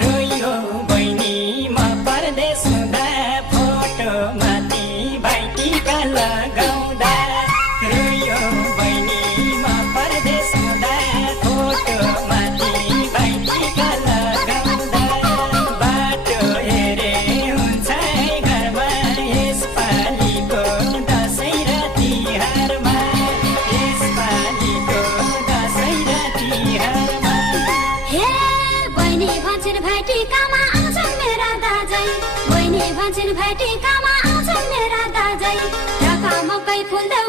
रोयो बहिनी म परदेश हुँदा फोटो माथि भाइटिका लगाउँदा रोयो बहिनी म परदेश हुँदा फोटो माथि भाइटिका लगाउँदा बाटो हेरे हुन्छ घरमा यसपालिको दसैँ र तिहारमा यसपालिको दसैँ र तिहारमा भन्छन् भाइटिकामा आउँछन् मेरा दाजै बहिनी भन्छन् भाइटिकामा आउँछन् मेरा दाजै ढाका मकै फुल्दै